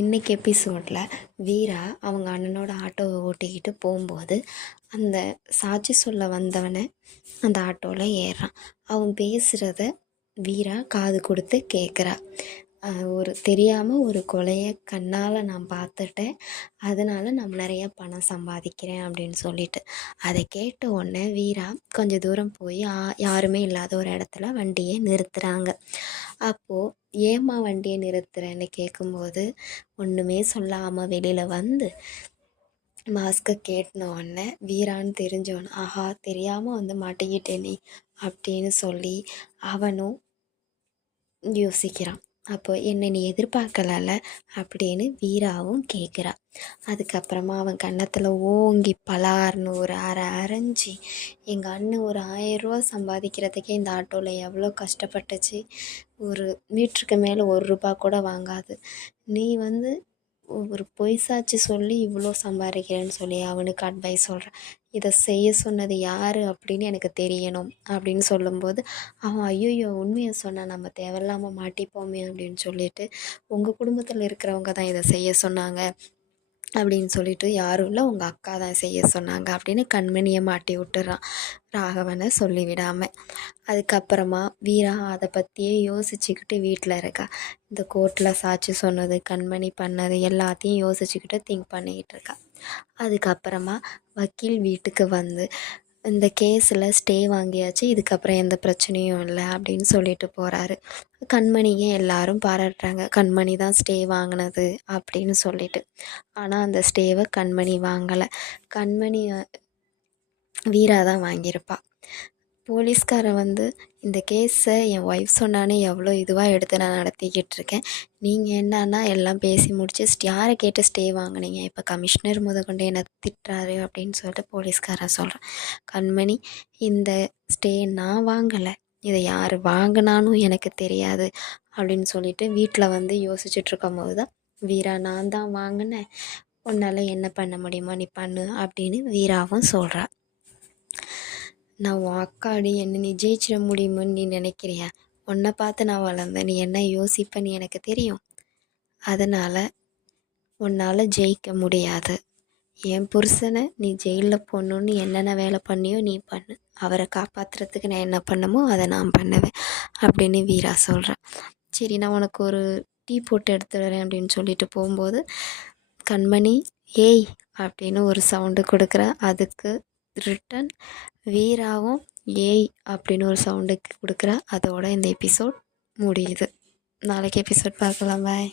இன்றைக்கி எபிசோடில் வீரா அவங்க அண்ணனோட ஆட்டோவை ஓட்டிக்கிட்டு போகும்போது அந்த சாட்சி சொல்ல வந்தவனை அந்த ஆட்டோவில் ஏறுறான். அவன் பேசுகிறத வீரா காது கொடுத்து கேட்குறா. ஒரு தெரியாமல் ஒரு கொலையை கண்ணால் நான் பார்த்துட்டேன், அதனால் நான் நிறைய பணம் சம்பாதிக்கிறேன் அப்படின்னு சொல்லிட்டு. அதை கேட்ட உடனே வீரா கொஞ்சம் தூரம் போய் யாருமே இல்லாத ஒரு இடத்துல வண்டியை நிறுத்துகிறாங்க. அப்போது ஏம்மா வண்டியை நிறுத்துறேன்னு கேட்கும்போது ஒன்றுமே சொல்லாமல் வெளியில் வந்து மாஸ்கை கேட்டின உடனே வீரான்னு தெரிஞ்சவன், ஆஹா தெரியாமல் வந்து மாட்டிக்கிட்டேனே அப்படின்னு சொல்லி அவனும் யோசிக்கிறான். அப்போ என்னை நீ எதிர்பார்க்கலல்ல அப்படின்னு வீராவும் கேட்குறா. அதுக்கப்புறமா அவன் கன்னத்தில் ஓங்கி பலார்னு ஒரு அரைஞ்சி, எங்கள் அண்ணன் ஒரு 1000 ரூபா சம்பாதிக்கிறதுக்கே இந்த ஆட்டோவில் எவ்வளோ கஷ்டப்பட்டுச்சு, ஒரு மீட்டருக்கு மேலே 1 ரூபா கூட வாங்காது, நீ வந்து ஒரு பொய் சாட்சி சொல்லி இவ்வளோ சம்பாதிக்கிறேன்னு சொல்லி அவனுக்கு அட்வைஸ் சொல்கிறேன். இதை செய்ய சொன்னது யார் அப்படின்னு எனக்கு தெரியணும் அப்படின்னு சொல்லும்போது அவன் ஐயோ உண்மையை சொன்னால் நம்ம தேவையில்லாமல் மாட்டிப்போமே அப்படின்னு சொல்லிட்டு, உங்கள் குடும்பத்தில் இருக்கிறவங்க தான் இதை செய்ய சொன்னாங்க அப்படின்னு சொல்லிட்டு, யாரும் இல்லை உங்கள் அக்கா தான் செய்ய சொன்னாங்க அப்படின்னு கண்மணியை மாட்டி விட்டுறான் ராகவனை சொல்லிவிடாமல். அதுக்கப்புறமா வீரா அதை பற்றியே யோசிச்சுக்கிட்டு வீட்டில் இருக்கா. இந்த கோர்ட்டில் சாட்சி சொன்னது, கண்மணி பண்ணது எல்லாத்தையும் யோசிச்சுக்கிட்டு திங்க் பண்ணிக்கிட்டு இருக்கா. அதுக்கப்புறமா வக்கீல் வீட்டுக்கு வந்து இந்த கேஸில் ஸ்டே வாங்கியாச்சு, இதுக்கப்புறம் எந்த பிரச்சனையும் இல்லை அப்படின்னு சொல்லிட்டு போகிறாரு. கண்மணியை எல்லாரும் பாராட்டுறாங்க, கண்மணி தான் ஸ்டே வாங்கினது அப்படின்னு சொல்லிட்டு. ஆனால் அந்த ஸ்டேவை கண்மணி வாங்கலை, கண்மணி வீரா தான் வாங்கியிருப்பா. போலீஸ்காரன் வந்து இந்த கேஸை என் ஒய்ஃப் சொன்னானே எவ்வளோ இதுவாக எடுத்து நான் நடத்திக்கிட்டு இருக்கேன், நீங்கள் என்னன்னா எல்லாம் பேசி முடிச்சு யாரை கேட்டு ஸ்டே வாங்கினீங்க, இப்போ கமிஷனர் முதற்கொண்டு என்னை திட்டுறாரு அப்படின்னு சொல்லிட்டு போலீஸ்காரன் சொல்கிறேன். கண்மணி, இந்த ஸ்டே நான் வாங்கலை, இதை யார் வாங்கினாலும் எனக்கு தெரியாது அப்படின்னு சொல்லிட்டு வீட்டில் வந்து யோசிச்சுட்ருக்கும் போது தான் வீரா, நான் தான் வாங்கினேன், உன்னால் என்ன பண்ண முடியுமோ நீ பண்ணு அப்படின்னு வீராவும் சொல்கிறா. நான் உன் அக்காடி, என்ன நீ ஜெயிச்சிட முடியுமோன்னு நீ நினைக்கிறியா, உன்னை பார்த்து நான் வளர்ந்தேன், நீ என்ன யோசிப்பேன்னு எனக்கு தெரியும், அதனால் உன்னால் ஜெயிக்க முடியாது, என் புருஷனை நீ ஜெயிலில் போடணுன்னு என்னென்ன வேலை பண்ணியோ நீ பண்ணு, அவரை காப்பாற்றுறதுக்கு நான் என்ன பண்ணமோ அதை நான் பண்ணுவேன் அப்படின்னு வீரா சொல்கிறேன். சரி நான் உனக்கு ஒரு டீ போட்டு எடுத்து வரேன் அப்படின்னு சொல்லிட்டு போகும்போது கண்மணி ஏய் அப்படின்னு ஒரு சவுண்டு கொடுக்குறா. அதுக்கு ரிட்டன் வீராவும் ஏய் அப்படின்னு ஒரு சவுண்டுக்கு கொடுக்குறா. அதோட இந்த எபிசோட் முடியுது. நாளைக்கு எபிசோட் பார்க்கலாம். பாய்.